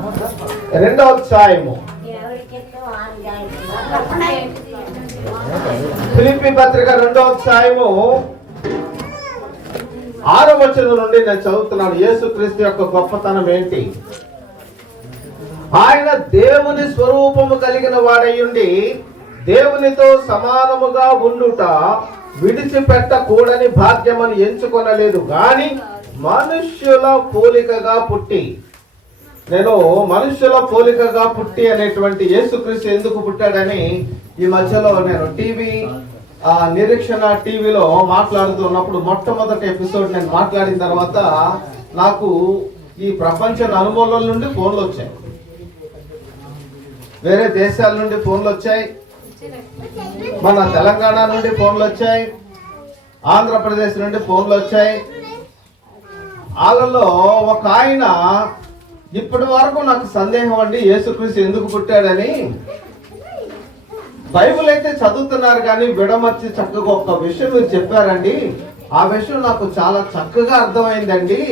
2వ అధ్యాయము ఫిలిప్పీ పత్రిక 2వ అధ్యాయము 6వ వచనం నుండి నేను చదువుతున్నాను. యేసుక్రీస్తు యొక్క గొప్పతనం ఏంటి? ఆయన దేవుని స్వరూపము కలిగిన వాడయ్యుండి దేవునితో సమానముగా ఉండుట విడిచిపెట్టకూడని భాగ్యమని ఎంచుకొనలేదు గాని మనుష్యుల పోలికగా పుట్టి. నేను మనుష్యుల పోలికగా పుట్టి అనేటువంటి యేసుక్రీస్తు ఎందుకు పుట్టాడని ఈ మధ్యలో నేను నిరీక్షణ టీవీలో మాట్లాడుతున్నప్పుడు మొట్టమొదటి ఎపిసోడ్ నేను మాట్లాడిన తర్వాత నాకు ఈ ప్రపంచ అనుమూలల నుండి ఫోన్లు వచ్చాయి, వేరే దేశాల నుండి ఫోన్లు వచ్చాయి, మన తెలంగాణ నుండి ఫోన్లు వచ్చాయి, ఆంధ్రప్రదేశ్ నుండి ఫోన్లు వచ్చాయి. వాళ్ళలో ఒక ఆయన ఇప్పటి వరకు నాకు సందేహం అండి, యేసుక్రీస్తు ఎందుకు పుట్టాడని. బైబిల్ అయితే చదువుతున్నారు కానీ విడమర్చి చక్కగా ఒక విషయం మీరు చెప్పారండి, ఆ విషయం నాకు చాలా చక్కగా అర్థమైందండి.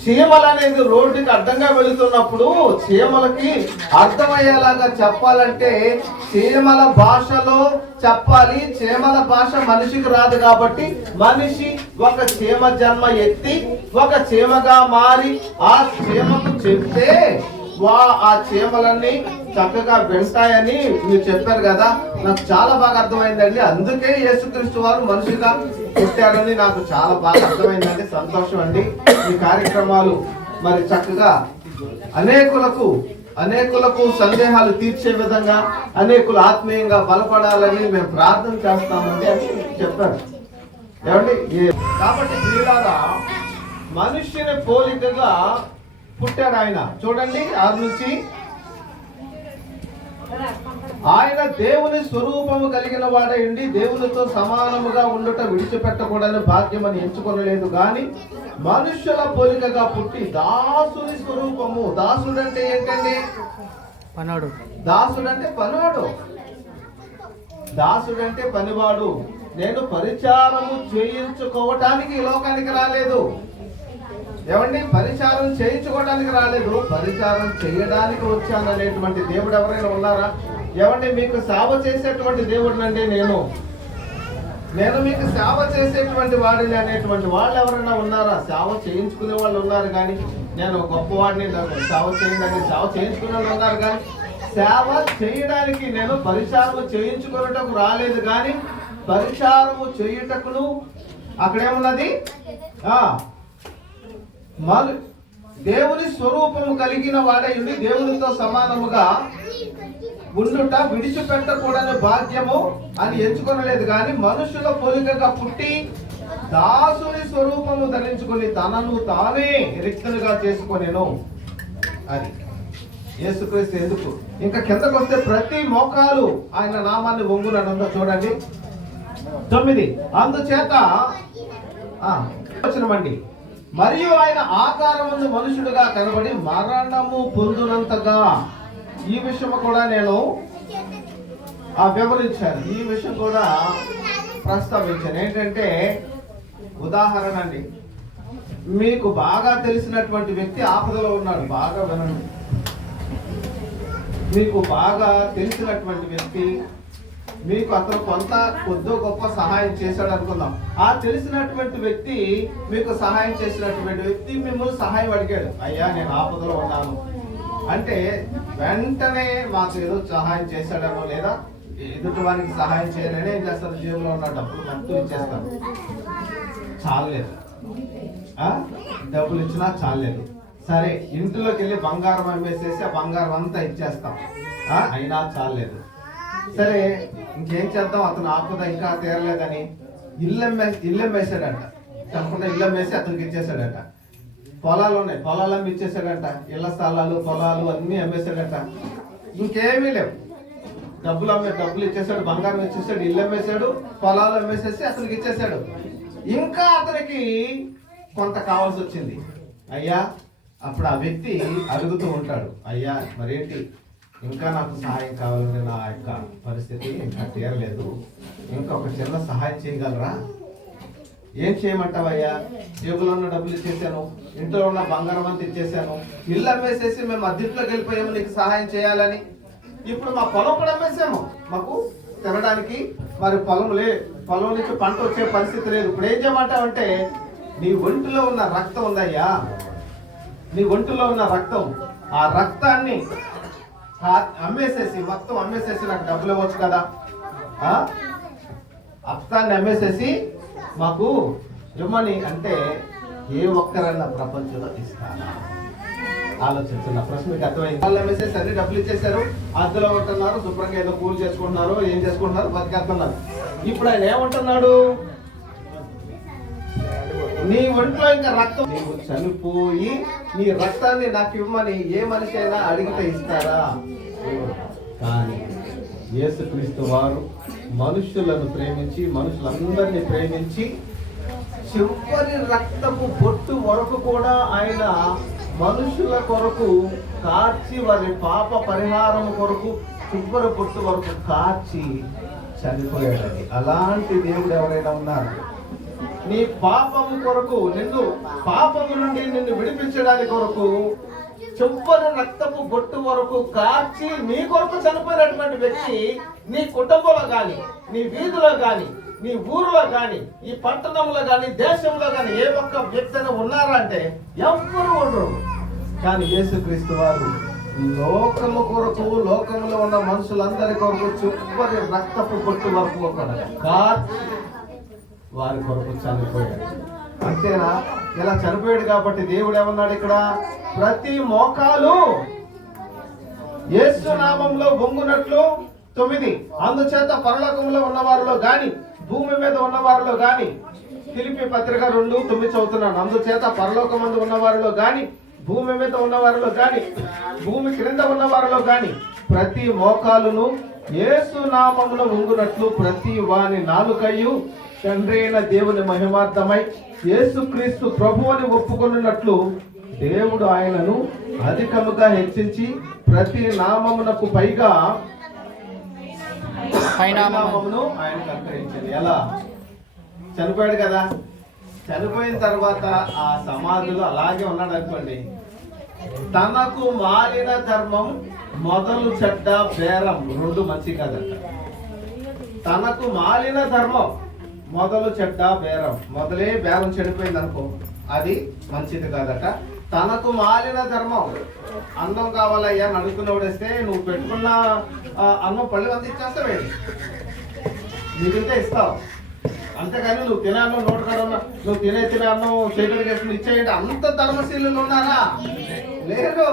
చీమలు అనేది రోడ్డుకి అడ్డంగా వెళుతున్నప్పుడు చీమలకి అర్థమయ్యేలాగా చెప్పాలంటే చీమల భాషలో చెప్పాలి. చీమల భాష మనిషికి రాదు కాబట్టి మనిషి ఒక చీమ జన్మ ఎత్తి ఒక చీమగా మారి ఆ చీమకు చెప్తే ఆ చీమలన్నీ చక్కగా వింటాయని మీరు చెప్పారు కదా, నాకు చాలా బాగా అర్థమైందండి. అందుకే యేసుక్రీస్తు వారు మనిషిగా పుట్టారని నాకు చాలా బాగా అర్థమైందండి. సంతోషం అండి. ఈ కార్యక్రమాలు మరి చక్కగా అనేకులకు సందేహాలు తీర్చే విధంగా అనేకులు ఆత్మీయంగా బలపడాలని మేము ప్రార్థన చేస్తామండి అని చెప్పారు. ఏమండి? కాబట్టి ప్రియులారా, మనుష్యుని పోలికగా పుట్టాడు ఆయన. చూడండి 6 నుంచి, ఆయన దేవుని స్వరూపము కలిగిన వాడైండి దేవునితో సమానముగా ఉండుట విడిచిపెట్టకూడని భాగ్యమని ఎంచుకొనలేదు గాని మనుష్యుల పోలికగా పుట్టి దాసుని స్వరూపము. దాసుడంటే ఏంటండి? పనాడు. దాసుడంటే పనివాడు. దాసుడంటే పనివాడు. నేను పరిచారము చేయించుకోవటానికి ఈ లోకానికి రాలేదు. ఏమండి? పరిచారం చేయించుకోవడానికి రాలేదు, పరిచారం చేయడానికి వచ్చాను అనేటువంటి దేవుడు ఎవరైనా ఉన్నారా? ఏమండి? మీకు సేవ చేసేటువంటి దేవుడినండి నేను మీకు సేవ చేసేటువంటి వాడిని అనేటువంటి వాళ్ళు ఎవరైనా ఉన్నారా? సేవ చేయించుకునే వాళ్ళు ఉన్నారు కానీ నేను గొప్పవాడిని, సేవ చేయండి, సేవ చేయించుకునే వాళ్ళు ఉన్నారు కానీ సేవ చేయడానికి నేను పరిచారము చేయించుకునేటకు రాలేదు. కానీ పరిచారము చేయుటకును అక్కడేమున్నది? దేవుని స్వరూపము కలిగిన వాడైంది దేవునితో సమానముగా ఉండుట విడిచిపెట్టకూడని భాగ్యము అని ఎంచుకొనలేదు కానీ మనుషుల పోలికగా పుట్టి దాసుని స్వరూపము ధరించుకొని తనను తానే రిక్తునిగా చేసుకొనెను. అది యేసుక్రీస్తు ఎందుకు. ఇంకా కిందకు వస్తే ప్రతి మోకాలు ఆయన నామాన్ని వంగునంతా చూడండి. 9 అందుచేత వచనమండి, మరియు ఆయన ఆకారముందు మనుషుడుగా కనబడి మరణము పొందునంతగా. ఈ విషయం కూడా నేను వివరించాను, ఈ విషయం కూడా ప్రస్తావించాను. ఏంటంటే ఉదాహరణ అండి, మీకు బాగా తెలిసినటువంటి వ్యక్తి ఆపదలో ఉన్నాడు, బాగా వినండి. మీకు బాగా తెలిసినటువంటి వ్యక్తి, మీకు అతను కొద్దో గొప్ప సహాయం చేశాడు అనుకుందాం. ఆ తెలిసినటువంటి వ్యక్తి, మీకు సహాయం చేసినటువంటి వ్యక్తి మిమ్మల్ని సహాయం అడిగాడు, అయ్యా నేను ఆపదలో ఉన్నాను అంటే వెంటనే మాకు ఏదో సహాయం చేశాడనో లేదా ఎదుటి వారికి సహాయం చేయాలని ఏం చేస్తారు? జేబులో ఉన్న డబ్బులు మొత్తం ఇచ్చేస్తారు. చాలేదు, డబ్బులు ఇచ్చినా చాలేదు. సరే, ఇంట్లోకి వెళ్ళి బంగారం అమ్మేసేసి ఆ బంగారం అంతా ఇచ్చేస్తాం, అయినా చాలేదు. సరే, ఇంకేం చేద్దాం? అతను ఆపద ఇంకా తీరలేదని ఇల్లు అమ్మేశాడంట. తప్పకుండా ఇల్లు అమ్మేసి అతనికి ఇచ్చేసాడట. పొలాలు ఉన్నాయి, పొలాలు అమ్మి ఇచ్చేసాడంట. ఇళ్ల స్థలాలు, పొలాలు అన్ని అమ్మేశాడంట. ఇంకేమీ లేవు, డబ్బులు ఇచ్చేసాడు, బంగారం ఇచ్చేసాడు, ఇల్లు అమ్మేశాడు, పొలాలు అమ్మేసేసి అతనికి ఇచ్చేసాడు. ఇంకా అతనికి కొంత కావాల్సి వచ్చింది. అయ్యా, అప్పుడు ఆ వ్యక్తి అడుగుతూ ఉంటాడు, అయ్యా మరేంటి ఇంకా నాకు సహాయం కావాలంటే నా యొక్క పరిస్థితి ఇంకా తీరలేదు, ఇంకా ఒక చిన్న సహాయం చేయగలరా? ఏం చేయమంటావయ్యా? జేబులో ఉన్న డబ్బులు ఇచ్చేసాను, ఇంట్లో ఉన్న బంగారం అంతా ఇచ్చేసాను, ఇల్లు అమ్మేసేసి మేము అద్దెంట్లోకి వెళ్ళిపోయాము నీకు సహాయం చేయాలని. ఇప్పుడు మా పొలం కూడా అమ్మేసాము, మాకు తినడానికి మరి పొలం నుంచి పంట వచ్చే పరిస్థితి లేదు. ఇప్పుడు ఏం చేయమంటావంటే, నీ ఒంటిలో ఉన్న రక్తం ఉందయ్యా, నీ ఒంటిలో ఉన్న రక్తం, ఆ రక్తాన్ని మొత్తం అమ్మేసేసి నాకు డబ్బులు ఇవ్వచ్చు కదా, రక్తాన్ని అమ్మేసేసి మాకు ఇవ్వమని అంటే ఏ ఒక్కరన్నా ప్రపంచంలో ఇస్తారా? ఆలోచించిన ప్రశ్న మీకు అర్థమైంది. వాళ్ళు అమ్మేసేసి అన్ని డబ్బులు ఇచ్చేసారు, అద్దెలో ఉంటున్నారు, శుభ్రంగా ఏదో కూల్ చేసుకుంటున్నారు, ఏం చేసుకుంటున్నారు, బతికేస్తున్నారు. ఇప్పుడు ఆయన ఏమంటున్నాడు? నీ ఒంట్లో ఇంకా రక్తం, నీవు చనిపోయి నీ రక్తాన్ని నాకు ఇవ్వమని ఏ మనిషి అయినా అడిగితే ఇస్తారా? కానీ యేసుక్రీస్తు వారు మనుషులను ప్రేమించి, మనుషులందరినీ ప్రేమించి, చివరి రక్తపు బొట్టు వరకు కూడా ఆయన మనుషుల కొరకు కార్చి, వారి పాప పరిహారం కొరకు చివరి బొట్టు వరకు కార్చి చనిపోయాడని. అలాంటి దేవుడు ఎవరైనా ఉన్నారు? నీ పాపము కొరకు, పాపము నుండి నిన్ను విడిపించడానికి కొరకు చివరి రక్తపు బొట్టు వరకు కార్చి నీ కొరకు చనిపోయినటువంటి వ్యక్తి నీ కుటుంబంలో కానీ, నీ వీధిలో కానీ, నీ ఊరిలో కానీ, ఈ పట్టణంలో కానీ, దేశంలో కానీ ఏ ఒక్క వ్యక్తి అయినా ఉన్నారా అంటే ఎవ్వరు ఉండరు. కానీ యేసుక్రీస్తు వారు లోకము కొరకు, లోకంలో ఉన్న మనుషులందరి కొరకు చివరి రక్తపు బొట్టు వరకు కార్చి వారి కొరకు చనిపోయాడు. అంతేనా? ఇలా చనిపోయాడు కాబట్టి దేవుడు ఏమన్నాడు ఇక్కడ? ప్రతి మోకాలు యేసు నామములో వంగునట్లు 9. అందుచేత పరలోకంలో ఉన్నవారిలో గాని, భూమి మీద ఉన్నవారిలో గాని, ఫిలిప్పీ పత్రిక 2:9 చదువుతున్నాను. అందుచేత పరలోకమందు ఉన్నవారిలో గాని, భూమి మీద ఉన్నవారిలో గాని, భూమి క్రింద ఉన్నవారిలో గాని ప్రతి మోకాలును యేసు నామములో వంగునట్లు ప్రతి వాని నాలుకయు తండ్రి అయిన దేవుని మహిమార్థమై యేసుక్రీస్తు ప్రభువుని ఒప్పుకొనున్నట్లు దేవుడు ఆయనను అధికముగా హెచ్చించి ప్రతి నామమునకు పైగా నామమును ఆయనకు అనుగ్రహించింది. ఎలా? చనిపోయాడు కదా, చనిపోయిన తర్వాత ఆ సమాధిలో అలాగే ఉన్నాడు అనుకోండి. తనకు మారిన ధర్మం మొదలు చెడ్డ బేరం రెండు మంచి కాదంట. తనకు మాలిన ధర్మం మొదలు చెడ్డ బేరం, మొదలే బేరం చెడిపోయింది అనుకో, అది మంచిది కాదట. తనకు మాలిన ధర్మం, అన్నం కావాలయ్యా అని అడుగుతున్నప్పుడేస్తే నువ్వు పెట్టుకున్న అన్నం పళ్ళు అంత ఇచ్చేస్తావేంటి, మిగిలితే ఇస్తావు, అంతేగాని నువ్వు తినే అన్నం నోటు కాడ నువ్వు తినే అన్నం చేతులు చేసుకుని ఇచ్చేయండి. అంత ధర్మశీలు ఉన్నారా? లేదు.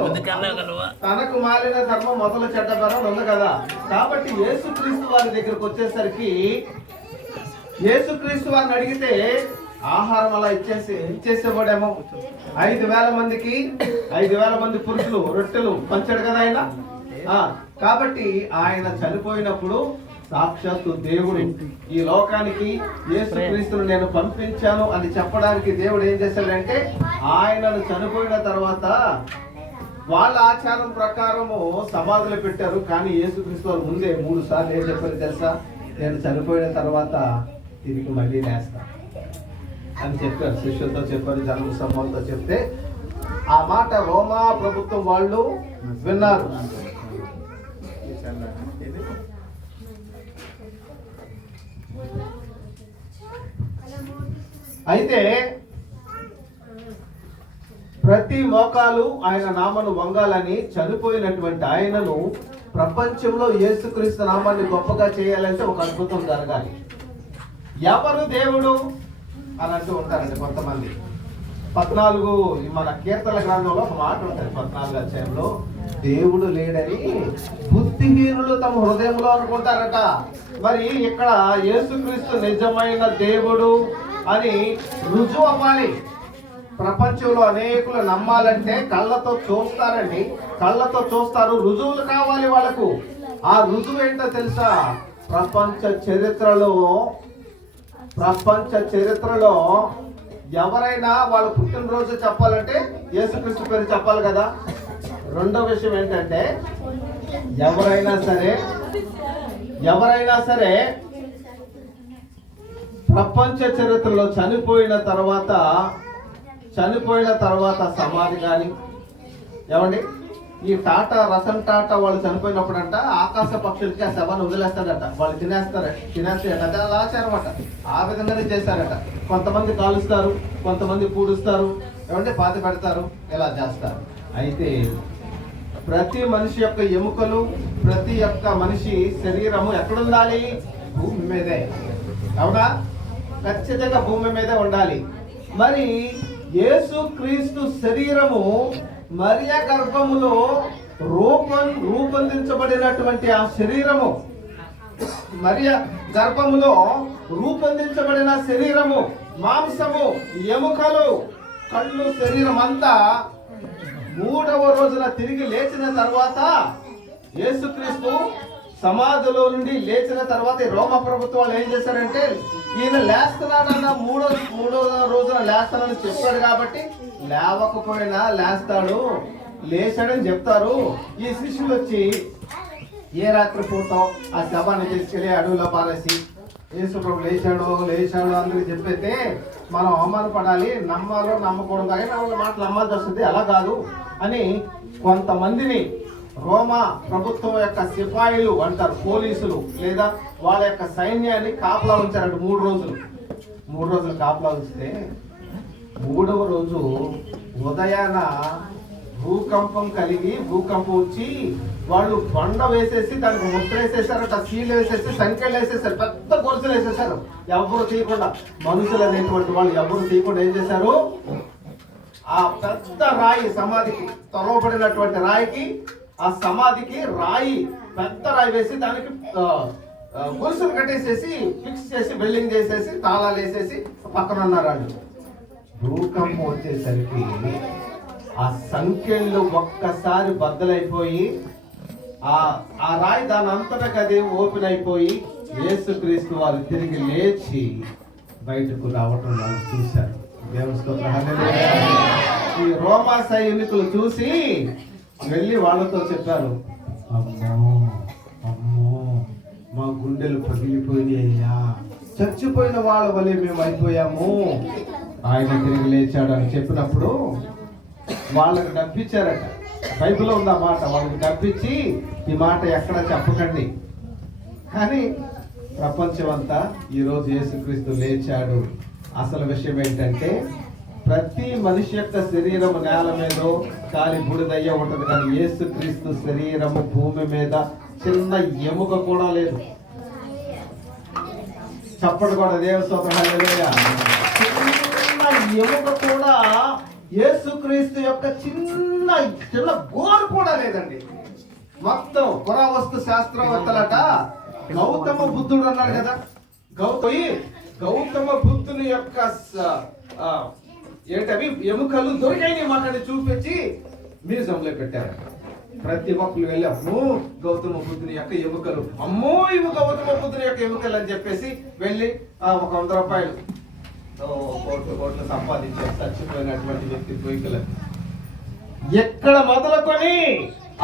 తనకు మాలిన ధర్మం మొదలు చెడ్డ బేరం ఉంది కదా. కాబట్టి యేసుక్రీస్తు వారి దగ్గరకు వచ్చేసరికి యేసుక్రీస్తు వారిని అడిగితే ఆహారం అలా ఇచ్చేసేవాడేమో. 5,000 మందికి 5,000 మంది పురుషులు రొట్టెలు పంచాడు కదా ఆయన. కాబట్టి ఆయన చనిపోయినప్పుడు సాక్షాత్తు దేవుడు ఈ లోకానికి యేసుక్రీస్తును నేను పంపించాను అని చెప్పడానికి దేవుడు ఏం చేశాడంటే, ఆయనను చనిపోయిన తర్వాత వాళ్ళ ఆచారం ప్రకారము సమాధులు పెట్టారు. కానీ యేసుక్రీస్తు వారు ముందే 3 సార్లు ఏం చెప్పారు తెలుసా? నేను చనిపోయిన తర్వాత తిరిగి మళ్ళీ లేస్తా అని చెప్పారు. శిష్యులతో చెప్పారు, జన సమూహంతో చెప్తే ఆ మాట రోమా ప్రభుత్వం వాళ్ళు విన్నారు. అయితే ప్రతి మోకాలు ఆయన నామను వంగాలని చనిపోయినటువంటి ఆయనను ప్రపంచంలో యేసుక్రీస్తు నామాన్ని గొప్పగా చేయాలంటే ఒక అద్భుతం జరగాలి. ఎవరు దేవుడు అని అంటూ ఉంటారండి కొంతమంది. 14 మన కీర్తన గ్రంథంలో ఒక మాట ఉంటుంది, 14వ అధ్యాయంలో, దేవుడు లేడని బుద్ధిహీనులు తమ హృదయంలో అనుకుంటారట. మరి ఇక్కడ యేసుక్రీస్తు నిజమైన దేవుడు అని రుజువు అవ్వాలి. ప్రపంచంలో అనేకులు నమ్మాలంటే కళ్ళతో చూస్తారండి, కళ్ళతో చూస్తారు, రుజువులు కావాలి వాళ్ళకు. ఆ రుజువు ఏంటో తెలుసా? ప్రపంచ చరిత్రలో ఎవరైనా వాళ్ళ పుట్టినరోజు చెప్పాలంటే యేసుక్రీస్తు పేరు చెప్పాలి కదా. రెండో విషయం ఏంటంటే, ఎవరైనా సరే ప్రపంచ చరిత్రలో చనిపోయిన తర్వాత సమాధి కానీ ఏమండి, ఈ టాటా రతన్ టాటా వాళ్ళు చనిపోయినప్పుడంట ఆకాశ పక్షులకి ఆ శవాన్ని వదిలేస్తాడట, వాళ్ళు తినేస్తారట, అలా ఆచారమట. ఆ విధంగానే చేశారట. కొంతమంది కాలుస్తారు, కొంతమంది పూడుస్తారు, ఏమంటే పాతి పెడతారు, ఇలా చేస్తారు. అయితే ప్రతి మనిషి యొక్క ఎముకలు, ప్రతి ఒక్క మనిషి శరీరము ఎక్కడుండాలి? భూమి మీదే. అవునా? ఖచ్చితంగా భూమి మీదే ఉండాలి. మరి యేసుక్రీస్తు శరీరము మరియ గర్భములో రూపొందించబడినటువంటి ఆ శరీరము, మరియ గర్భములో రూపొందించబడిన శరీరము, మాంసము, ఎముకలు, కళ్ళు, శరీరం అంతా 3వ రోజున తిరిగి లేచిన తర్వాత, యేసుక్రీస్తు సమాధిలో నుండి లేచిన తర్వాత ఈ రోమ ప్రభుత్వాలు ఏం చేశారంటే, ఈయన లేస్తున్నాడన్న మూడో రోజున లేస్తానని చెప్పాడు కాబట్టి లేవకపోయినా లేస్తాడు, లేచాడని చెప్తారు. ఈ శిష్యులు వచ్చి ఏ రాత్రి పూట ఆ శవాన్ని తీసుకెళ్లి అడవిలో పారేసి యేసు ప్రభు లేచాడు అందరికి చెప్పైతే మనం అవమానపడాలి, నమ్మాలో నమ్మకూడదు, కానీ వాళ్ళ మాటలు నమ్మాల్సి వస్తుంది. అలా కాదు అని కొంతమందిని రోమా ప్రభుత్వం యొక్క సిపాయిలు అంటారు, పోలీసులు లేదా వాళ్ళ యొక్క సైన్యాన్ని కాపలా ఉంచారంట 3 రోజులు. 3 రోజులు కాపలా ఉంచితే 3వ రోజు ఉదయాన భూకంపం వచ్చి వాళ్ళు బండ వేసేసి దానికి ముద్ర వేసేసారట, సీలు వేసేసి, సంఖ్యలు వేసేసారు, పెద్ద గొలుసులు వేసేసారు. ఎవరు తీయకుండా, మనుషులు అనేటువంటి వాళ్ళు ఎవరు తీయకుండా ఏం చేశారు, ఆ పెద్ద రాయి సమాధికి తొలవబడినటువంటి రాయికి, ఆ సమాధికి పెద్ద రాయి వేసి దానికి గొలుసులు కట్టేసేసి ఫిక్స్ చేసి బిల్డింగ్ చేసేసి తాళాలు వేసేసి పక్కన ఉన్నారు వాళ్ళు. భూకంపం వచ్చేసరికి ఆ సంఖ్యలు ఒక్కసారి బద్దలైపోయి ఆ రాయి దాని అంతటా అది ఓపెన్ అయిపోయి యేసుక్రీస్తు వారు తిరిగి లేచి బయటకు రావటం వాళ్ళు చూశారు. దేవుని స్తోత్రం. ఈ రోమా సైనికులు చూసి వెళ్ళి వాళ్ళతో చెప్పారు, అమ్మో మా గుండెలు పగిలిపోయినాయ్యా, చచ్చిపోయిన వాళ్ళ వల్లే మేము అయిపోయాము, ఆయన తిరిగి లేచాడు అని చెప్పినప్పుడు వాళ్ళకి డబ్బిచ్చారట. బైబిల్లో ఉన్న మాట, వాళ్ళకి డబ్బిచ్చి ఈ మాట ఎక్కడ చెప్పకండి. కానీ ప్రపంచం అంతా ఈరోజు యేసుక్రీస్తు లేచాడు. అసలు విషయం ఏంటంటే, ప్రతి మనిషి యొక్క శరీరము నేల మీద కాలి బూడిదయ్య ఉంటుంది, కానీ యేసుక్రీస్తు శరీరము భూమి మీద చిన్న ఎముక కూడా లేదు. చప్పటి కూడా దేవుని స్తోత్రం. హల్లెలూయా. చిన్న ఎముక కూడా, యేసుక్రీస్తు యొక్క చిన్న గోరు కూడా లేదండి. మొత్తం పురావస్తు శాస్త్రవేత్తలట గౌతమ బుద్ధుడు అన్నాడు కదా, గౌతమ బుద్ధుని యొక్క ఏంటవి ఎముకలు దొరికాయి మాటని చూపించి మ్యూజియంలో పెట్టారు. ప్రతి ఒక్కరు వెళ్ళి అమ్మో గౌతమ బుద్ధుని యొక్క ఎముకలు, అమ్మో ఇవి గౌతమ బుద్ధుని యొక్క ఎముకలు అని చెప్పేసి వెళ్ళి ఒక 100 రూపాయలు కోట్లు సంపాదించారు చచ్చిపోయినటువంటి వ్యక్తి పోయికలు. ఎక్కడ మొదలుకొని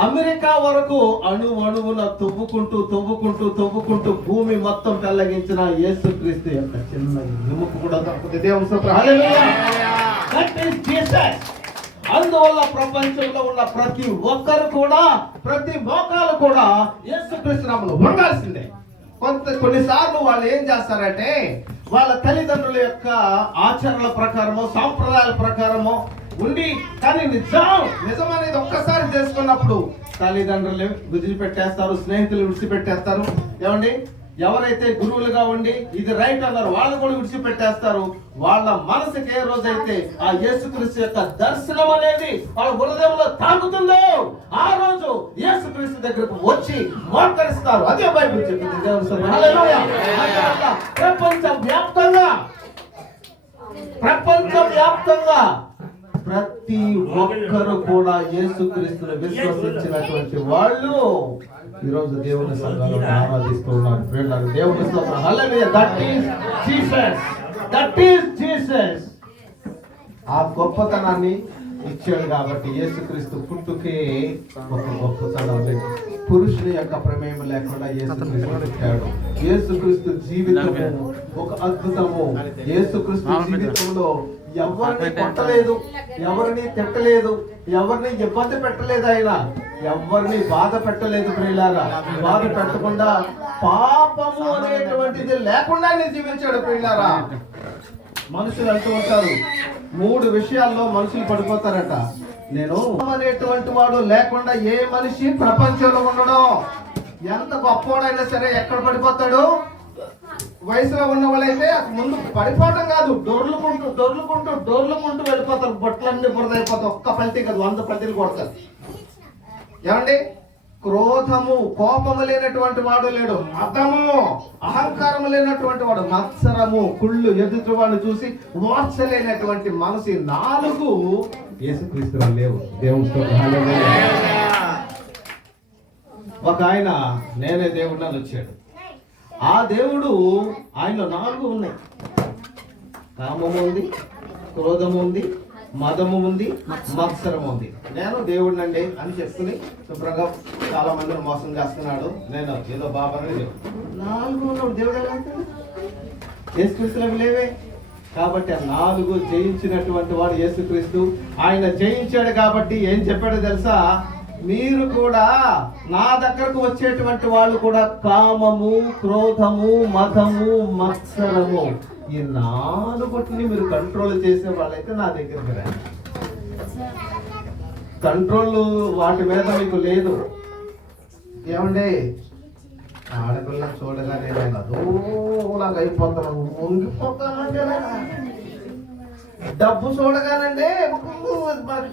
అమెరికా వరకు అణువున తవ్వుకుంటూ భూమి మొత్తం పెళ్లగించిన యేసుక్రీస్తు యొక్క చిన్న ఎముక కూడా దొరుకుతుంది. దేవుని స్తోత్రం. హల్లెలూయా. That is Jesus. అందువల్ల ప్రపంచంలో ఉన్న ప్రతి ఒక్కరు కూడా, ప్రతి మోకాలు కూడా యేసుక్రీస్తు నామములో వంగాల్సిందే. కొన్నిసార్లు వాళ్ళు ఏం చేస్తారంటే, వాళ్ళ తల్లిదండ్రుల యొక్క ఆచరణల ప్రకారమో సాంప్రదాయాల ప్రకారమో ఉండి, కానీ నిజం అనేది ఒక్కసారి చేసుకున్నప్పుడు తల్లిదండ్రులు విడిచిపెట్టేస్తారు, స్నేహితులు విడిచిపెట్టేస్తారు. ఏమండి, ఎవరైతే గురువులుగా ఉండి ఇది రైట్ అన్నారు వాళ్ళు కూడా విడిచిపెట్టేస్తారు. వాళ్ళ మనసుకి ఏ రోజైతే ఆ యేసుక్రీస్తు యొక్క దర్శనం అనేది వాళ్ళ హృదయంలో తాకుతుందో ఆ రోజు యేసుక్రీస్తు దగ్గరకు వచ్చి మోకరిస్తారు. అదే బైబిల్ చెప్పింది. హల్లెలూయా. ప్రపంచ వ్యాప్తంగా ప్రతి ఒక్కరు కూడా యేసుక్రీస్తును విశ్వసించినటువంటి వాళ్ళు ఈరోజు దేవుని సంఘాలను ఆరాధిస్తూ ఉన్నారు. దేవుని స్తోత్రం. హల్లెలూయా. That is Jesus. ఆ గొప్పతనాన్ని, ఇచ్చాడు. కాబట్టి యేసుక్రీస్తు పుట్టుకే ఒక గొప్పతనం. పురుషుని యొక్క ప్రమేయం లేకుండా యేసుక్రీస్తు పుట్టాడు. యేసుక్రీస్తు జీవితము ఒక అద్భుతము. యేసుక్రీస్తు జీవితంలో ఎవరిని కొట్టలేదు, ఎవరిని తిట్టలేదు, ఎవరిని ఇబ్బంది పెట్టలేదు. ఆయన ఎవరిని బాధ పెట్టలేదు. ప్రియులారా, బాధ పెట్టకుండా పాపము అనేటువంటిది లేకుండా ఆయన జీవించాడు. ప్రియులారా, మనుషులు అంటూ ఉంటారు 3 విషయాల్లో మనుషులు పడిపోతారట. నేను అనేటువంటి వాడు లేకుండా ఏ మనిషి ప్రపంచంలో ఉండడం. ఎంత గొప్పవాడైనా సరే ఎక్కడ పడిపోతాడు? వయసులో ఉన్న వాళ్ళైతే ముందు పడిపోవటం కాదు, డోర్లుకుంటూ వెళ్ళిపోతారు. బొట్లన్నీ బురదైపోతాయి. ఒక్క పల్టీ కాదు, 100 పల్టీలు కొడతారు. ఏమండి? క్రోధము, కోపము లేనటువంటి వాడు లేడు. మతము, అహంకారము లేనటువంటి వాడు, మత్సరము, కుళ్ళు, ఎదుటి వాడిని చూసి వార్చలేనటువంటి మనసు, 4 యేసుక్రీస్తులో లేవు. దేవుడితో ఒక ఆయన నేనే దేవుడు అని వచ్చాడు. ఆ దేవుడు ఆయనలో 4 ఉన్నాయి. కామము ఉంది, క్రోధము ఉంది, మదము ఉంది, మత్సరం ఉంది. నేను దేవుడినండి అని చెప్పుకుని శుభ్రంగా చాలా మందిని మోసం చేస్తున్నాడు. నేను ఏదో బాబాని 4 దేవుడు యేసుక్రీస్తులకు లేవే. కాబట్టి ఆ 4 జయించినటువంటి వాడు యేసుక్రీస్తు. ఆయన జయించాడు కాబట్టి ఏం చెప్పాడో తెలుసా? మీరు కూడా నా దగ్గరకు వచ్చేటువంటి వాళ్ళు కూడా కామము, క్రోధము, మదము, మత్సరము, ఈ 4 మీరు కంట్రోల్ చేసే వాళ్ళైతే నా దగ్గరికి రండి. కంట్రోల్ వాటి మీద మీకు లేదు. ఏమండి? ఆడపిల్ల చూడగానే నాకు అయిపోతాను, వంగిపోతానంటే డబ్బు చూడగానండి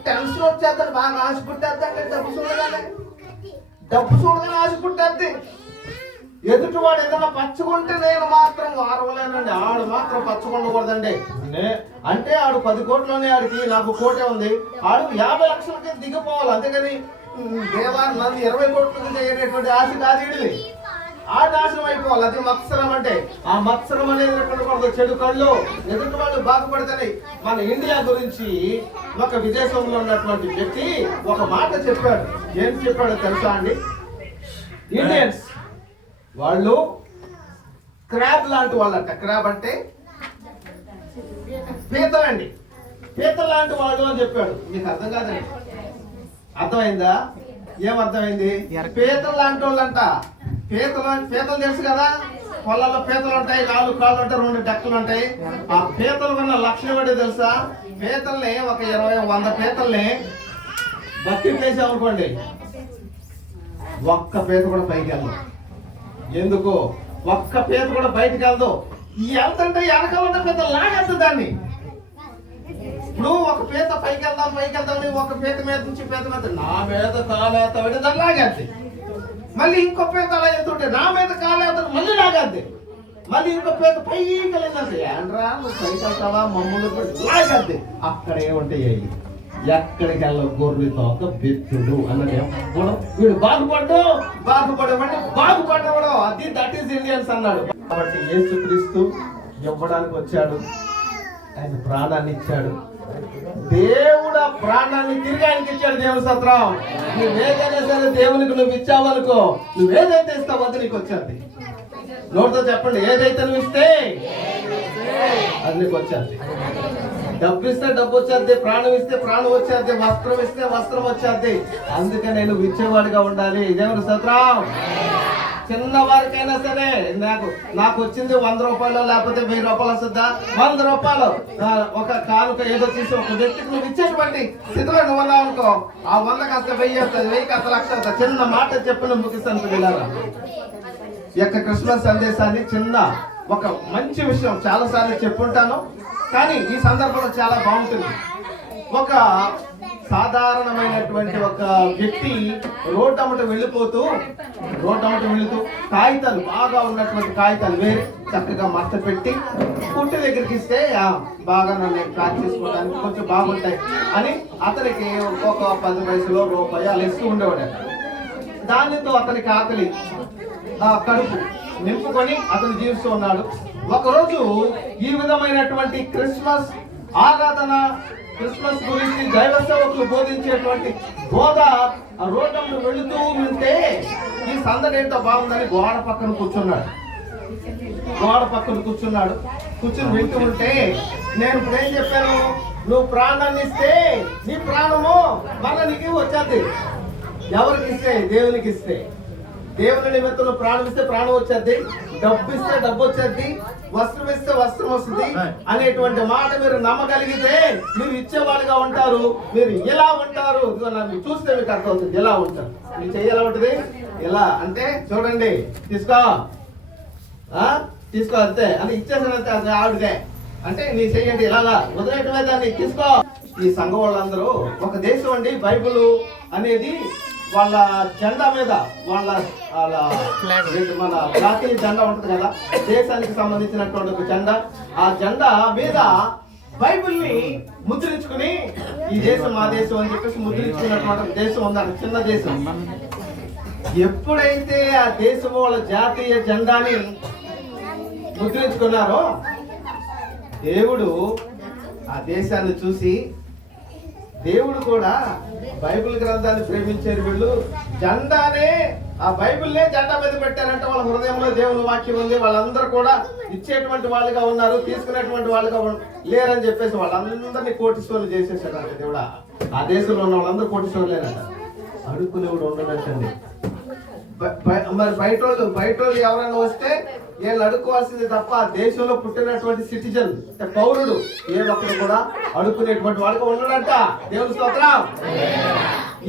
టెన్షన్ వచ్చేద్దాను, బాగా ఆశ పుట్టేద్దండి. డబ్బు చూడగానే ఆశ పుట్టేద్ది. ఎదుటి వాడు ఏదైనా పచ్చుకుంటే నేను మాత్రం వారవలేనండి. ఆడు మాత్రం పచ్చుకుండకూడదండి. అంటే ఆడు 10 కోట్లోనే, ఆడికి నాకు 1 కోటే ఉంది, ఆడు 50 లక్షలకి దిగిపోవాలి. అందుకని దేవా నన్ను 20 కోట్లకు చేయనేటువంటి ఆశ కాదు ఇది. ఆ నాశనం అయిపోవాలి. అది మత్సరం. అంటే ఆ మత్సరం అనేది ఎక్కడ చెడు కళ్ళు, ఎదుటి వాళ్ళు బాగుపడతాయి. మన ఇండియా గురించి ఒక విదేశంలో ఉన్నటువంటి వ్యక్తి ఒక మాట చెప్పాడు. ఏం చెప్పాడో తెలుసా అండి? ఇండియన్స్ వాళ్ళు క్రాబ్ లాంటి వాళ్ళంట. క్రాబ్ అంటే పీతలండి, పీతల లాంటి వాళ్ళు అని చెప్పాడు. మీకు అర్థం కాదండి? అర్థమైందా? ఏమర్థమైంది? పీతల లాంటి వాళ్ళంట. పీతలు తెలుసు కదా, పొలాల్లో పీతలు ఉంటాయి, 4 కాళ్ళు ఉంటాయి, 2 డెక్కలు ఉంటాయి. ఆ పీతలు కన్నా లక్షణం ఏంటో తెలుసా? పీతల్ని ఒక 20-100 పీతల్ని బకెట్ వేసామనుకోండి, ఒక్క పీత కూడా పైకి వెళ్దాం. ఎందుకు? ఒక్క పీత కూడా బయటకు వెళ్దాం. వెళ్తుంటే వెనకాల ఉన్న పీత లాగేస్తుంది దాన్ని. ఇప్పుడు ఒక పీత పైకి వెళ్దాం ఒక పీత మీద నుంచి పీత మీద నా మీద కాలేత పెట్టి దాన్ని లాగేద్ది. మళ్ళీ ఇంకో పీత అలా వెళ్తుంటే నా మీద కాలేత మళ్ళీ లాగేద్ది. మళ్ళీ ఇంకో పీత పైకి వెళ్ళిందంటే ఏంట్రా నువ్వు పైకి వెళ్తావా మమ్మల్ని లాగేద్ది. అక్కడ ఏముంటాయి? ఎక్కడికి వెళ్ళవు గొర్రె తోక బెత్తుడు అన్నది. వీడు బాగుపడేవాడిని బాగుపడేవాడు. అది దట్ ఈస్ ఇండియన్స్ అన్నాడు. కాబట్టి యేసుక్రీస్తు ఇవ్వడానికి వచ్చాడు. ఆయన ప్రాణాన్ని ఇచ్చాడు. దేవుడు ఆ ప్రాణాన్ని తిరిగి ఆయనకి ఇచ్చాడు. దేవుని స్తోత్రం. నువ్వేదైనా సరే దేవునికి నువ్వు ఇచ్చావనుకో, నువ్వేదైతే ఇస్తావో అది నీకు వచ్చేది. నోటితో చెప్పండి, ఏదైతే నువ్వు ఇస్తే అది నీకు వచ్చేది. డబ్బు ఇస్తే డబ్బు వచ్చేది, ప్రాణం ఇస్తే ప్రాణం వచ్చేది, వస్త్రం ఇస్తే వస్త్రం వచ్చేది. అందుకే నేను ఇచ్చేవాడిగా ఉండాలి. దేవుని స్తోత్రం. చిన్నవారికైనా సరే నాకు వచ్చింది 100 రూపాయలు లేకపోతే 1000 రూపాయలు వస్తుందా? 100 రూపాయలు ఒక కానుక ఏదో తీసి ఒక వ్యక్తికి నువ్వు ఇచ్చేటువంటి స్థితిలో నువ్వు ఉన్నావు అనుకో, ఆ 100 కాస్త 1000 అవుతుంది, 1000 కాస్త 1,00,000 అవుతుంది. చిన్న మాట చెప్పి నువ్వు ముగిస్తాను పిల్లరా. ఈ యొక్క క్రిస్మస్ సందేశాన్ని చిన్న ఒక మంచి విషయం చాలాసార్లు చెప్పుంటాను, కానీ ఈ సందర్భంలో చాలా బాగుంటుంది. ఒక సాధారణమైనటువంటి ఒక వ్యక్తి రోడ్డు వెళుతూ కాగితాలు బాగా ఉన్నటువంటి కాగితాలు వేరే చక్కగా మచ్చ పెట్టి పుట్టి దగ్గరికి ఇస్తే బాగా నన్ను ప్యాక్ చేసుకోవడానికి కొంచెం బాగుంటాయి అని అతనికి ఒక 10 పైసలు రూపాయి అలా ఇస్తూ ఉండేవాడు. దానితో అతనికి ఆకలి కడుపు నింపుకొని అతను జీవిస్తూ ఉన్నాడు. ఒకరోజు ఈ విధమైనటువంటి క్రిస్మస్ ఆరాధన క్రిస్మస్ గురించి దైవ సేవకులు బోధించేటువంటి బోధ ఆ రోడ్డు వెళుతూ ఉంటే ఈ సందడి ఏంటో బాగుందని గోడ పక్కన కూర్చున్నాడు. కూర్చుని వింటూ ఉంటే నేను ఇప్పుడు ఏం చెప్పాను, నువ్వు ప్రాణాన్ని ఇస్తే నీ ప్రాణము మళ్ళీ నీకు వచ్చేది. ఎవరికి ఇస్తే? దేవునికి ఇస్తే. దేవుని నిమిత్తం ప్రాణం ఇస్తే ప్రాణం వచ్చేది, డబ్బు ఇస్తే డబ్బు వచ్చేది, వస్త్రం ఇస్తే వస్త్రం వస్తుంది అనేటువంటి మాట మీరు నమ్మగలిగితే మీరు ఇచ్చేవాళ్ళుగా ఉంటారు. మీరు ఎలా ఉంటారు నన్ను చూస్తే మీకు అర్థం అవుతుంది. ఎలా ఉంటారు మీ చెయ్యి ఎలా ఉంటుంది? ఎలా అంటే చూడండి, తీసుకో అంతే అని ఇచ్చేసానంతే. అది ఆవిడదే అంటే నీ చెయ్యండి ఇలా వదిలేయటమే దాన్ని. తీసుకో. ఈ సంఘం వాళ్ళందరూ ఒక దేశం అండి, బైబిల్ అనేది వాళ్ళ జెండా మీద వాళ్ళ మన జాతీయ జెండా ఉంటుంది కదా, దేశానికి సంబంధించినటువంటి ఒక జెండా, ఆ జెండా మీద బైబిల్ని ముద్రించుకుని ఈ దేశం మా దేశం అని చెప్పేసి ముద్రించుకున్నటువంటి దేశం ఉంది. చిన్న దేశం. ఎప్పుడైతే ఆ దేశం వాళ్ళ జాతీయ జెండాని ముద్రించుకున్నారో దేవుడు ఆ దేశాన్ని చూసి, దేవుడు కూడా బైబిల్ గ్రంథాన్ని ప్రేమించారు. వీళ్ళు జెండానే, ఆ బైబిల్నే జెండా మీద పెట్టారంటే వాళ్ళ హృదయంలో దేవుని వాక్యం ఉంది. వాళ్ళందరూ కూడా ఇచ్చేటువంటి వాళ్ళుగా ఉన్నారు, తీసుకునేటువంటి వాళ్ళుగా లేరని చెప్పేసి వాళ్ళందరినీ కోటీశ్వరులు చేసేసారంట దేవుడా. ఆ దేశంలో ఉన్న వాళ్ళందరూ కోటీశ్వరులు లేరంట. అడుక్కునేవాడు ఉండడంటండి. మరి బయట వాళ్ళు ఎవరైనా వస్తే వీళ్ళు అడుక్కోవాల్సింది తప్ప ఆ దేశంలో పుట్టినటువంటి సిటిజన్ పౌరుడు ఏ ఒక్కరు కూడా అడుక్కునేటువంటి వాడుగా ఉండడంట. దేవుని స్తోత్రం.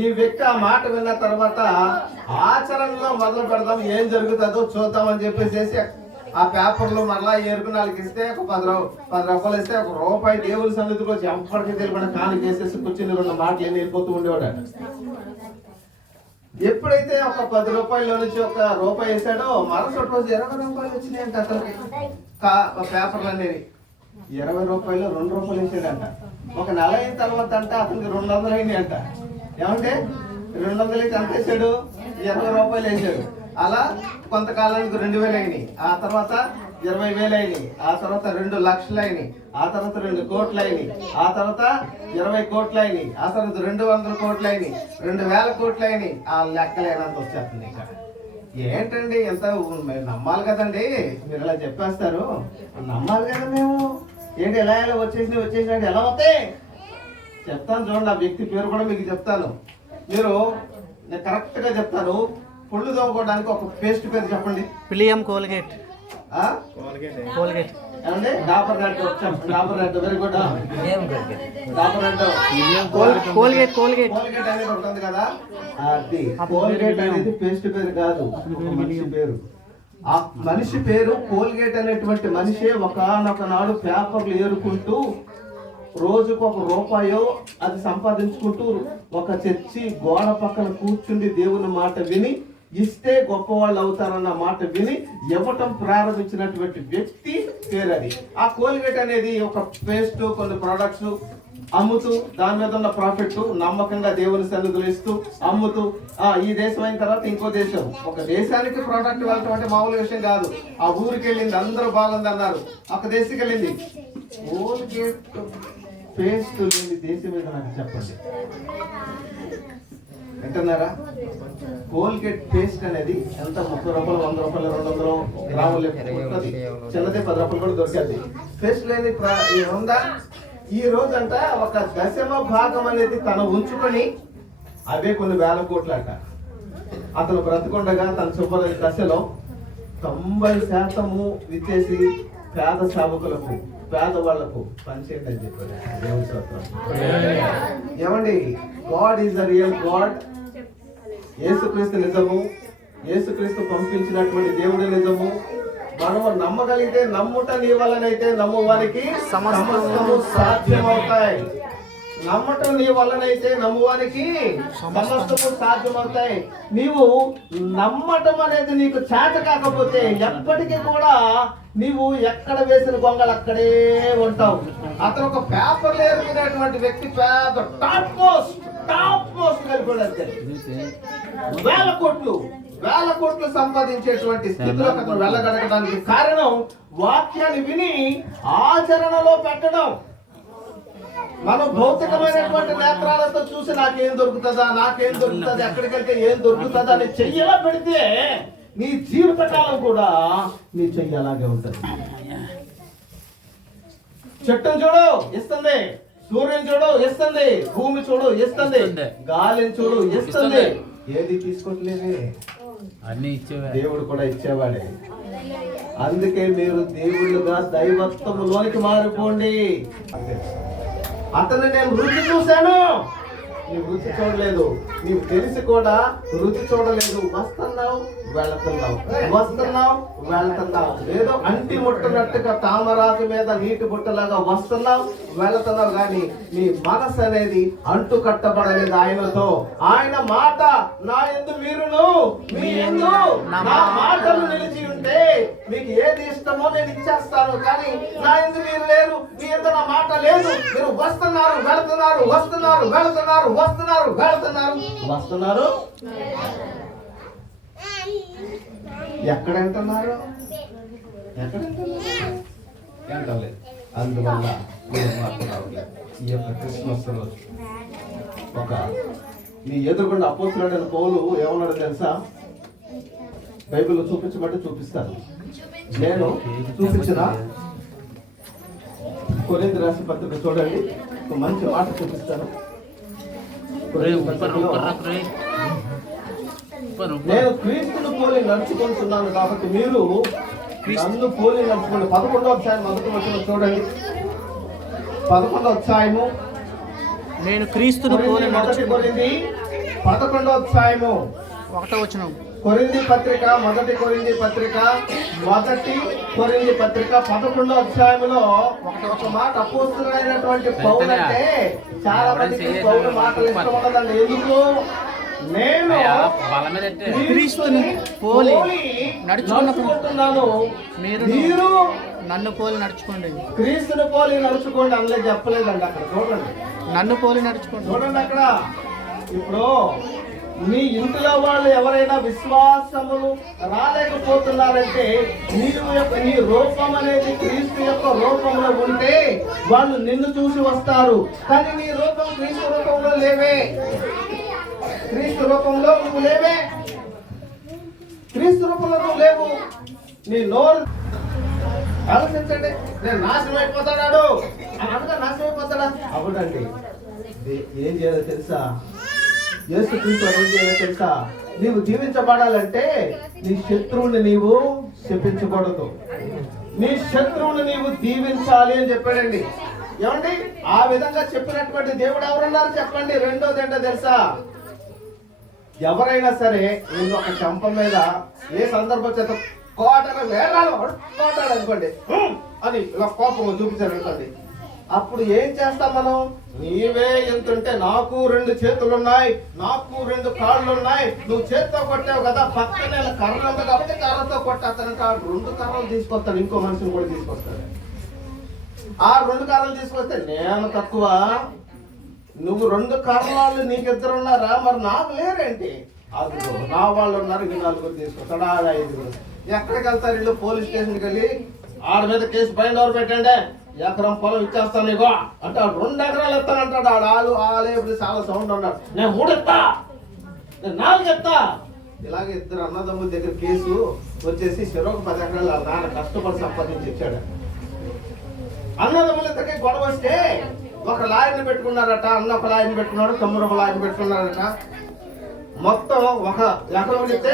ఈ వ్యక్తి ఆ మాట విన్న తర్వాత ఆచరణలో మొదలు పెడదాం, ఏం జరుగుతుందో చూద్దాం అని చెప్పేసి ఆ పేపర్లో మరలా ఏరుకుని వాళ్ళకి ఇస్తే ఒక 10 రూపాయలు ఇస్తే ₹1 దేవుని సన్నిధికి వచ్చి ఎప్పటికీ తెలియకుండా కాని చేసేసి కూర్చుని 2 మాటలు వెళ్ళిపోతూ ఉండేవాడు. ఎప్పుడైతే ఒక 10 రూపాయల నుంచి ఒక రూపాయి వేసాడో మరుసటి రోజు 20 రూపాయలు వచ్చినాయంట. అతనికి పేపర్లు అనేవి 20 రూపాయలు 2 రూపాయలు వేసాడంట. ఒక నెల అయిన తర్వాత అంట అతనికి 200 అయినాయి అంట. ఏమంటే 200 అయితే ఎంత వేసాడు? 20 రూపాయలు వేసాడు. అలా కొంతకాలానికి 2000 అయినాయి, ఆ తర్వాత 20,000 అయినాయి, ఆ తర్వాత 2 లక్షలు అయినాయి, ఆ తర్వాత 2 కోట్లు అయినాయి, ఆ తర్వాత 20 కోట్లు అయినాయి, ఆ తర్వాత 200 కోట్లు అయినాయి, 2,000 కోట్లు అయినాయి. ఆ లెక్కలేనంత వచ్చేస్తుంది. ఇక్కడ ఏంటండి ఎంత నమ్మాలి కదండి, మీరు ఇలా చెప్పేస్తారు. నమ్మాలి కదా మేము. ఏంటి ఎలా వచ్చేసినట్టు ఎలా అవుతాయి చెప్తాను చూడండి. ఆ వ్యక్తి పేరు కూడా మీకు చెప్తాను. మీరు నేను కరెక్ట్ గా చెప్తాను. పళ్ళు తోముకోవడానికి ఒక పేస్ట్ పేరు చెప్పండి. William Colgate. ఏమండి? Dabur red. Very good. Dabur red. Colgate అనేది ఉంటుంది కదా, అది కోల్గేట్ అనేది పేస్ట్ పేరు కాదు, మనిషి పేరు. ఆ మనిషి పేరు కోల్గేట్ అనేటువంటి మనిషే ఒకనొక నాడు పేపర్లు ఏరుకుంటూ రోజుకు ₹1 అది సంపాదించుకుంటూ ఒక చర్చి గోడ పక్కన కూర్చుండి దేవుని మాట విని ఇస్తే గొప్పవాళ్ళు అవుతారన్న మాట విని ఇవ్వటం ప్రారంభించినటువంటి వ్యక్తి పేరు అది. ఆ కోల్గేట్ అనేది ఒక పేస్ట్, కొన్ని ప్రొడక్ట్స్ అమ్ముతూ దాని మీద ఉన్న ప్రాఫిట్ నమ్మకంగా దేవుని సన్నిధిలో ఇస్తూ అమ్ముతూ ఈ దేశం అయిన తర్వాత ఇంకో దేశం, ఒక దేశానికి ప్రోడక్ట్ వెళ్ళటం అంటే మామూలు విషయం కాదు. ఆ ఊరికి వెళ్ళింది, అందరూ బాగుంది అన్నారు. ఒక దేశకి వెళ్ళింది. కోల్గేట్ పేస్ట్ లేని దేశం మీద నాకు చెప్పండి. వింటున్నారా? కోల్గేట్ పేస్ట్ అనేది ఎంత? 30 రూపాయలు, 100 రూపాయలు, 200 గ్రాములు ఉంటుంది. చిన్నదే 10 రూపాయలు కూడా దొరికేది. పేస్ట్ లేని ఉందా? ఈ రోజంట ఒక 10% అనేది తను ఉంచుకొని అవే కొన్ని వేల కోట్లు అంట. అతను బ్రతుకుండగా తన శుభ్ర దశలో 90% విచ్చేసి పేద సేవకులకు, పేదవాళ్లకు పనిచేయండి అని చెప్పారు. దేవుని స్తోత్రం. ఏమండి? God is the real God. యేసుక్రీస్తు నిజము, యేసుక్రీస్తు పంపించినటువంటి దేవుడి నిజము. మనము నమ్మగలిగితే, నమ్ముట నీ వల్లనైతే నమ్ము వారికి సమస్తము సాధ్యమవుతాయి. నమ్మటం నీ వల్లనైతే నమ్మువానికి సమస్తము సాధ్యమవుతాయి. నీవు నమ్మటం అనేది నీకు చేత కాకపోతే ఎప్పటికీ కూడా నీవు ఎక్కడ వేసిన గొంగలు అక్కడే ఉంటావు. అతను ఒక పేపర్ లేరుకునేటువంటి వ్యక్తి, పేద టాప్ మోస్ట్ కలిపి వేల కోట్లు సంపాదించేటువంటి స్థితిలోకి అతను వెళ్ళగలగడానికి కారణం వాక్యాన్ని విని ఆచరణలో పెట్టడం. మనం భౌతికమైనటువంటి నేత్రాలతో చూసి నాకేం దొరుకుతుందా, నాకేం దొరుకుతుంది, ఎక్కడికి వెళ్తే ఏం దొరుకుతుందా అని చెయ్యలా పెడితే నీ జీవితకాలం కూడా నీ చెయ్యి అలాగే ఉంటుంది. చెట్టును చూడు ఇస్తుంది, సూర్యుని చూడు ఇస్తుంది, భూమి చూడు ఇస్తుంది, గాలిని చూడు ఇస్తుంది. ఏది తీసుకోవట్లేదే, అన్ని ఇచ్చేవే. దేవుడు కూడా ఇచ్చేవాడే. అందుకే మీరు దేవుళ్ళుగా దైవత్వములోనికి మారిపోండి. అతను నేను రుచి చూశాను, నీవు రుచి చూడలేదు, నీవు తెలిసి కూడా రుచి చూడలేదు. వస్తున్నావు వెళుతున్నావు, వస్తున్నావు వెళుతున్నావు, ఏదో అంటి ముట్టనట్టుగా తామరాకు మీద నీటి బుట్టలాగా వస్తున్నావు వెళుతున్నావు, కానీ నీ మనసు అనేది అంటు కట్టబడలేదు ఆయనతో. ఆయన మాట నా యందు వీరును మీ యందు నా మాటలు నిలిచి ఉంటే మీకు ఏది ఇష్టమో నేను ఇచ్చేస్తాను. కానీ నా యందు మీరు లేరు, మీ యందు నా మాట లేదు. మీరు వస్తున్నారు వెళుతున్నారు, వస్తున్నారు వెళుతున్నారు, వస్తున్నారు వెళుతున్నారు, వస్తున్నారు ఎక్కడంటున్నారు, ఎక్కడంటలేదు. అందువల్ల మీరు మాట్లాడలేదు. ఈ యొక్క క్రిస్మస్ రోజు ఒక నీ ఎదురుగుండా అపోస్తులైన పౌలు ఏమన్నాడు తెలుసా? బైబిల్లో చూపించబట్టి చూపిస్తాను. నేను చూపించిన కొరింథీ రాసిన పత్రిక చూడండి, ఒక మంచి మాట చూపిస్తాను. నేను క్రీస్తును పోలి నడుచుకుంటున్నాను కాబట్టి మీరు నన్ను పోలి నడుచుకోండి. 11వ అధ్యాయం మొదటి వచనం చూడండి. 11వ అధ్యాయము నేను క్రీస్తును పోలి నడుచుకుంటున్నాను. 11వ అధ్యాయము 1వ వచనం. కొరింథీ పత్రిక, మొదటి కొరింథీ పత్రిక 11వ అధ్యాయంలో ఒక మాట అపోస్తులైనటువంటి పౌలు అంటే చాలా మందికి పౌలు మాటలు ఇష్టం ఉండదండి. ఎందుకు? నేను క్రీస్తును పోలి నడుచుకుంటున్నాను, మీరు నన్ను పోలి నడుచుకోండి. క్రీస్తుని పోలి నడుచుకోండి అందులో చెప్పలేదండి. అక్కడ చూడండి, నన్ను పోలి నడుచుకోండి. చూడండి అక్కడ. ఇప్పుడు మీ ఇంటిలో వాళ్ళు ఎవరైనా విశ్వాసములు రాలేకపోతున్నారంటే నీ రూపం అనేది క్రీస్తు యొక్క రూపంలో ఉంటే వాళ్ళు నిన్ను చూసి వస్తారు. కానీ నీ రూపం క్రీస్తు రూపంలో లేవే, క్రీస్తు రూపంలో నువ్వు లేవే, క్రీస్తు రూపంలో నువ్వు లేవు. నీ నోరు ఆలోచించండి. నేను నాశనం అయిపోతాడు అని అనగా నాశనం అయిపోతాడా? అవునండి. ఏం చేయాలో తెలుసా? యేసు క్రీస్తు ఏం చేయాలో తెలుసా? నీవు జీవించబడాలంటే నీ శత్రువుని నీవు శపించకూడదు, నీ శత్రువుని నీవు దీవించాలి అని చెప్పాడండి. ఏమండి? ఆ విధంగా చెప్పినటువంటి దేవుడు ఎవరున్నారు చెప్పండి? రెండోది ఏంటో తెలుసా? ఎవరైనా సరే నేను ఒక చెంప మీద ఏ సందర్భం చేత కోటలు వేరాలు కోటాడు అనుకోండి అని ఇలా కోపం చూపించాడు అనుకోండి, అప్పుడు ఏం చేస్తాం మనం? నీవే ఎంతుంటే నాకు 2 చేతులున్నాయి, నాకు 2 కాళ్ళు ఉన్నాయి, నువ్వు చేత్తో కొట్టావు కదా, పక్కనే కర్ర ఉంది కాబట్టి కర్రతో కొట్టేస్తానంటే ఆ 2 కర్రలు తీసుకొస్తాడు, ఇంకో మనిషిని కూడా తీసుకొస్తాడు. ఆ 2 కర్రలు తీసుకొస్తే నేను తక్కువ, నువ్వు 2 కర్రలు నీకిద్దరు ఉన్నారా, మరి నాకు లేరేంటి? అదిగో నా వాళ్ళు ఉన్నారు, ఇవి 4 తీసుకొస్తాడు, ఆడ 5. ఎక్కడికి వెళ్తారు వీళ్ళు? పోలీస్ స్టేషన్కి వెళ్ళి ఆడ మీద కేసు బయట ఎవరు పెట్టండి, ఎకరం పొలం ఇచ్చేస్తాను నీకో అంటే 2 ఎకరాలు ఎత్తానంటాడు. ఆడేపు చాలా సౌండ్ ఉన్నాడు, నేను 3 ఎత్తా, నేను 4 ఎత్తా. ఇలాగే ఇద్దరు అన్నదమ్ముల దగ్గర కేసు వచ్చేసి చెరొక 10 ఎకరాలు వాళ్ళ నాన్న కష్టపడి సంపాదించి ఇచ్చాడు. అన్నదమ్ముల దగ్గర గొడవ వస్తే ఒక లాయర్ని పెట్టుకున్నారట, అన్న ఒక లాయర్ని పెట్టుకున్నాడు, తమ్ముడు ఒక లాయర్ని పెట్టుకున్నారట. మొత్తం 1 ఎకరం ఇస్తే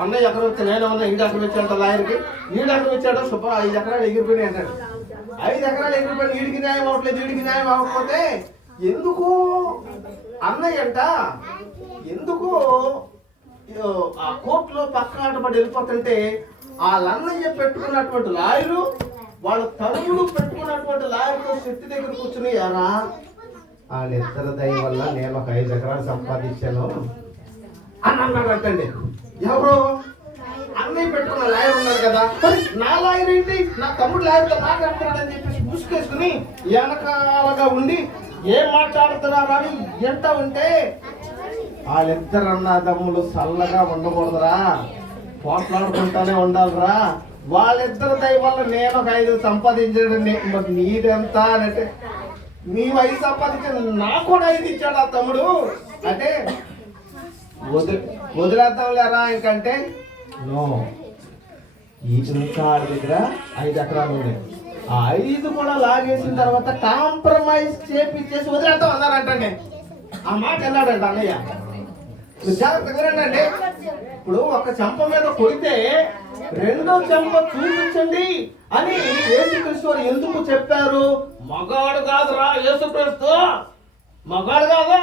అన్నయ్య ఎకరం ఇస్తే నేనేమన్నా 2 ఎకరం ఇచ్చాడు లాయర్కి, 2 ఎకరం ఇచ్చాడు, 5 ఎకరాలు ఎగిరిపోయినాయి అన్నాడు. 5 ఎకరాలు ఎగిరిపోయి వీడికి న్యాయం అవ్వట్లేదు, వీడికి న్యాయం అవ్వకపోతే ఎందుకు అన్నయ్య అంట ఎందుకు ఆ కోర్టులో పక్కన పడి వెళ్ళిపోతుంటే వాళ్ళన్నయ్య పెట్టుకున్నటువంటి లాయరు వాళ్ళ తమ్ముడు పెట్టుకున్నటువంటి లాయర్తో చెట్టు దగ్గర కూర్చుని ఎరా వాళ్ళిద్దరి దయ వల్ల నేను ఒక 5 ఎకరాలు సంపాదించాను అని అన్నాడంటండి. ఎవరు? అన్నయ్య పెట్టుకున్న లాయర్ ఉన్నారు కదా, నా లాయర్ ఏంటి, నా తమ్ముడు లాయర్తో మాట్లాడుతున్నాడని చెప్పేసి ముసుకేసుకుని వెనకాలగా ఉండి ఏం మాట్లాడుతున్నారా అని ఎంత ఉంటే వాళ్ళిద్దరు అన్నదమ్ములు చల్లగా ఉండకూడదురా, పోట్లాడుకుంటానే ఉండాలిరా. వాళ్ళిద్దరి దయ వల్ల నేను ఒక 5 సంపాదించాడు, నీదెంత అంటే నీ వయసు సంపాదించిన నాకు కూడా 5 ఇచ్చాడు ఆ తమ్ముడు అంటే వదిలేద్దాం లేరా ఇంకంటే నో ఇంకా ఆడి దగ్గర 5 ఎకరాలు ఉన్నాయి. ఆ 5 కూడా లాగేసిన తర్వాత కాంప్రమైజ్ చేపించేసి వదిలేద్దాం అన్నారంటండి. ఆ మాట అన్నాడంట అన్నయ్య. జాగ్రత్తగా రండి. ఇప్పుడు ఒక చెంప మీద కొడితే రెండో చెంప చూపించండి అని యేసుక్రీస్తు వారు ఎందుకు చెప్పారు? మగాడు కాదురా యేసుక్రీస్తు, మగాడు కాదు,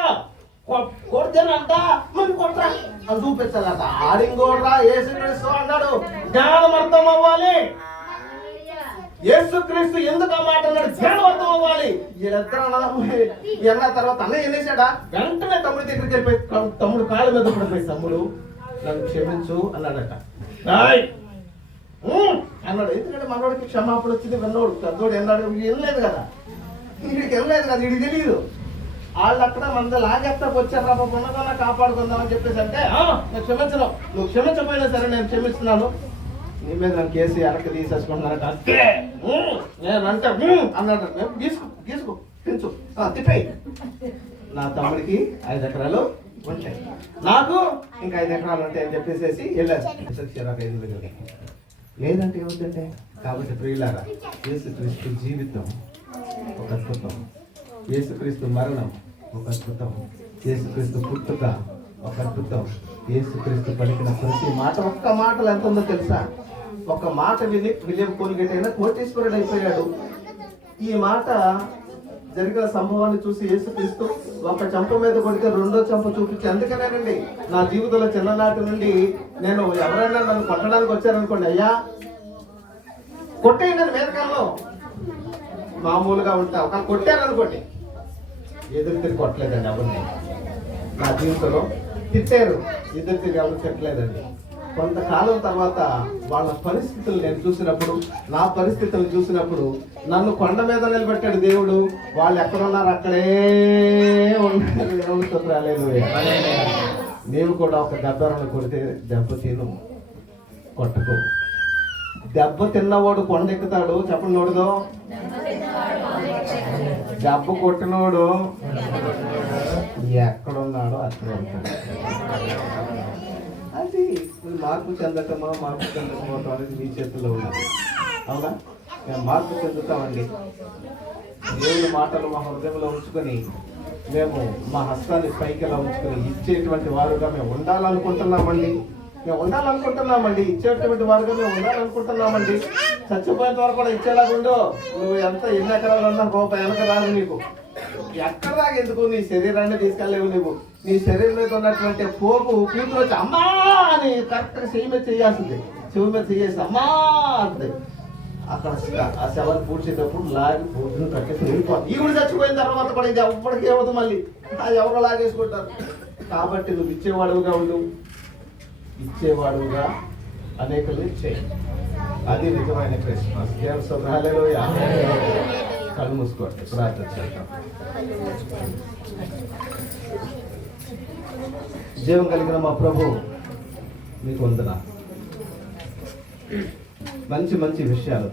కొడితేనంట మరి కొట్టరా అని చూపించాలట. ఆడింగోడ్రా యేసుక్రీస్తు అన్నాడు. జ్ఞానం అర్థం అవ్వాలి. యేసుక్రీస్తు ఎందుకు ఆ మాట అన్నాడు? జ్ఞానం అర్థం అవ్వాలి. వీళ్ళిద్దరు ఎన్న తర్వాత అన్న ఏం చేశాడా? వెంటనే తమ్ముడి దగ్గరికి వెళ్ళిపోయి తమ్ముడు కాళ్ళ మీద పడిపోయి, తమ్ముడు నన్ను క్షమించు అన్నాడట. అన్నాడు. ఎందుకంటే మనోడికి క్షమాపణ వచ్చింది. విన్నోడు పెద్దోడు ఎన్నాడు వినలేదు కదా, వీడికి వినలేదు కదా, వీడికి తెలియదు. వాళ్ళు అక్కడ మన లాగేస్తా వచ్చారు రా ఉన్నదన్నా కాపాడుకుందామని చెప్పేసి అంటే నేను క్షమించను, నువ్వు క్షమించకపోయినా సరే నేను క్షమిస్తున్నాను, నీ మీద నన్ను కేసు వెనక్కి తీసేసుకుంటున్నారట. అంతే నేను అంటే అన్నాడు. గీసుకో పెంచు తిప్పాయి. నా తమ్ముడికి 5 ఎకరాలు ఉంటాయి, నాకు ఇంకా 5 ఎకరాలు ఉంటాయి అని చెప్పేసి వెళ్ళారు. లేదంటే ఏమవుతుందంటే కాబట్టి ప్రియులారా, యేసుక్రీస్తు జీవితం ఒక అద్భుతం, యేసుక్రీస్తు మరణం ఒక అద్భుతం, యేసుక్రీస్తు పుట్టుక ఒక అద్భుతం, యేసుక్రీస్తు పలికిన ప్రతి మాట ఒక్క మాటలు ఎంత ఉందో తెలుసా? ఒక మాట విని విలియం కోల్గేట్ అయినా కోటీశ్వరుడు అయిపోయాడు. ఈ మాట జరిగిన సంభవాన్ని చూసి యేసుక్రీస్తు ఒక చెంప మీద కొడితే రెండో చెంప చూపించి, అందుకనేనండి నా జీవితంలో చిన్ననాటి నుండి నేను ఎవరైనా నన్ను కొట్టడానికి వచ్చారనుకోండి, అయ్యా కొట్టేయండి వేదకాలంలో మామూలుగా ఉంటా, ఒక కొట్టారనుకోండి, ఎదురు తిరిగి కొట్టలేదండి ఎవరిని. నా జీవితంలో తిట్టారు, ఎదురు తిరిగి ఎవరు తిట్టలేదండి. కొంతకాలం తర్వాత వాళ్ళ పరిస్థితులు నేను చూసినప్పుడు, నా పరిస్థితులు చూసినప్పుడు నన్ను కొండ మీద నిలబెట్టాడు దేవుడు. వాళ్ళు ఎక్కడున్నారు అక్కడే రాలేదు. నీవు కూడా ఒక దెబ్బను కొడితే దెబ్బ తిను, కొట్టుకో. దెబ్బ తిన్నవాడు కొండ ఎక్కుతాడు, చెప్పండి నోడుదో. దెబ్బ కొట్టినోడు ఎక్కడున్నాడో అక్కడ ఉంటాడు. అది మార్పు చెందటమో మార్పు చెందకపోవటం అనేది మీ చేతుల్లో ఉన్నది. అవునా? మేము మార్పు చెందుతామండి. దేవుని మాటలు మా హృదయంలో ఉంచుకొని మేము మా హస్తాన్ని పైకి ఎలా ఉంచుకొని ఇచ్చేటువంటి వారుగా మేము ఉండాలనుకుంటున్నామండి. ఇచ్చేటువంటి వారుగా మేము ఉండాలనుకుంటున్నామండి. చచ్చిపోయేంత వరకు కూడా ఇచ్చేలాగా ఉండు. నువ్వు ఎంత ఎన్ని ఎకరాలు ఉన్నా రూపాయి వెనక రాదు నీకు. ఎక్కడ దాకా ఎందుకు నీ శరీరాన్ని తీసుకెళ్ళలేవు. నువ్వు నీ శరీరం మీద ఉన్నటువంటి పోపు కూతురు వచ్చి అమ్మా అని కరెక్ట్గా చెయ్యి మీద చేయాల్సింది, చెవి మీద చేయాల్సింది అమ్మా అంటుంది. అక్కడ ఆ శవాన్ని పూడ్చేటప్పుడు లాగి పూర్తిని కట్టేసి వెళ్ళిపోతుంది. ఈవిడ చచ్చిపోయిన తర్వాత కూడా ఇది ఎప్పటికీ ఏమవుతుంది, మళ్ళీ అది ఎవరో లాగేసుకుంటారు. కాబట్టి నువ్వు ఇచ్చేవాడుగా ఉండు, ఇచ్చేవాడుగా అనేకలు ఇచ్చేయి. అది నిజమైన క్రిస్మస్. దేవుని హల్లెలూయా. కళ్ళు మూసుకోండి, ప్రార్థన చేద్దాం. జీవం కలిగిన మా ప్రభు మీకు వందనాలు. మంచి మంచి విషయాలు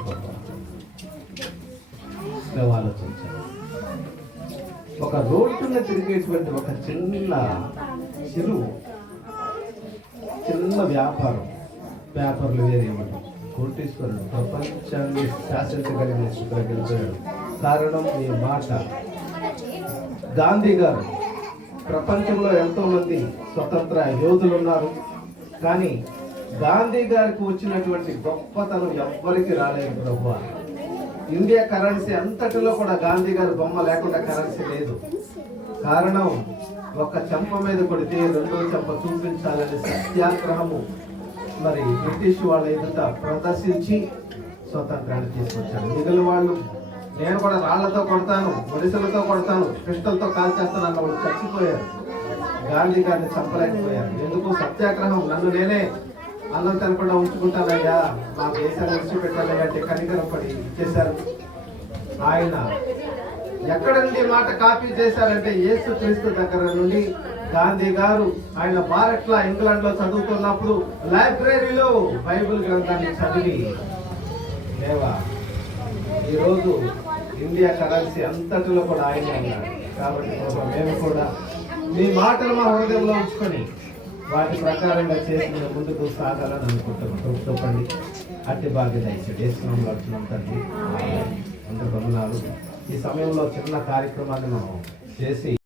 మేము ఆలోచించాలి. ఒక రోడ్డున తిరిగేటువంటి ఒక చిన్న వ్యాపారులు వేరేవాడు కోటీశ్వరుడు ప్రపంచాన్ని శాసించగలిగిన స్థితిలోకి వెళ్ళిపోయాడు. కారణం ఈ మాట. గాంధీ గారు, ప్రపంచంలో ఎంతో మంది స్వతంత్ర యోధులు ఉన్నారు, కానీ గాంధీ గారికి వచ్చినటువంటి గొప్పతనం ఎవ్వరికి రాలేదు ప్రభు. ఇండియా కరెన్సీ అంతటిలో కూడా గాంధీ గారి బొమ్మ లేకుండా కరెన్సీ లేదు. కారణం ఒక చెంప మీద కొడితే రెండో చెంప చూపించాలనే సత్యాగ్రహము మరి బ్రిటిష్ వాళ్ళ ఎదుట ప్రదర్శించి స్వతంత్రాన్ని తీసుకొచ్చారు. మిగిలిన వాళ్ళు నేను కూడా రాళ్లతో కొడతాను, ఒడిసలతో కొడతాను, పిస్టల్తో కాల్చేస్తాను అన్న వాళ్ళు చచ్చిపోయారు. గాంధీ గారిని చంపలేకపోయారు. ఎందుకు? సత్యాగ్రహం. నన్ను నేనే అన్నం తినకుండా ఉంచుకుంటానయ్యా, మా దేశాన్ని విడిచిపెట్టాలయ్యా అంటే కనికరం పడి ఇచ్చేశారు. ఆయన ఎక్కడ నుండి మాట కాపీ చేశారంటే యేసుక్రీస్తు దగ్గర నుండి. గాంధీ గారు ఆయన భారత్లో ఇంగ్లాండ్ లో చదువుతున్నప్పుడు లైబ్రరీలో బైబిల్ గ్రంథాన్ని చదివి, లేవా ఈరోజు ఇండియా కరెన్సీ అంతటిలో కూడా ఆయనే ఉన్నాడు. కాబట్టి ప్రభు మేము కూడా మీ మాటలు మా హృదయంలో ఉంచుకొని వాటి ప్రకారంగా చేసి మేము ముందుకు సాగాలని అనుకుంటున్నాం. చెప్పండి, అట్టి బాధ్యత దయచేసి వేస్తున్నాం వచ్చిన తండ్రి. అందరు వందనాలు. ఈ సమయంలో చిన్న కార్యక్రమాన్ని మనం చేసి